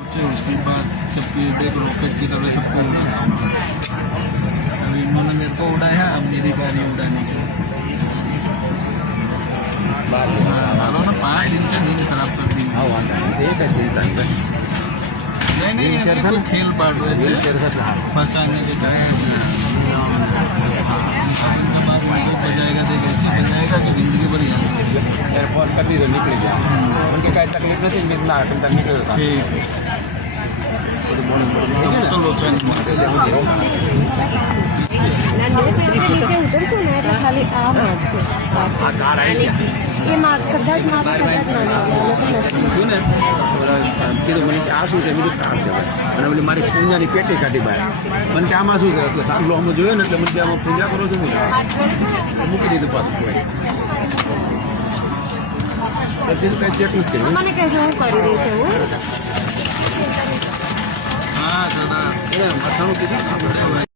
उसके बाद सबकी देख रॉकेट की तरह सबको उड़ाता हूँ। अब इन्होंने मेरे को उड़ाया, अब मेरी गाड़ी उड़ाने की। सालों ने 5 दिन से नींद खराब कर दी। नहीं ये खेल पाड़ रहे थे फंसाने के चाहे बाद उनको बजाएगा देख ऐसी बजाएगा कि जिंदगी भर याद एयरपोर्ट कर दी तो निकल जाए उनके कहीं तकलीफ नहीं मिलना निकल जाता ठीक तो लोचन नीचे उधर से ना खाली आ मार्ग से ये मार्ग कदाच मार्ग कदाच ને કીધું મને કે આ શું છે બીજું કાર છે અને મને મારી પૂંજાની પેટી કાઢી બહાર મને કે આમાં શું છે એટલે સાંભળો અમે જોયો ને એટલે મને કે આમાં પૂજા કરો છો મૂકી દીધું પાછું બીજું કંઈ ચેક નથી કર્યું મને કહેજો હું કરી દઈશ એવું हाँ दादा માથાનું કીધું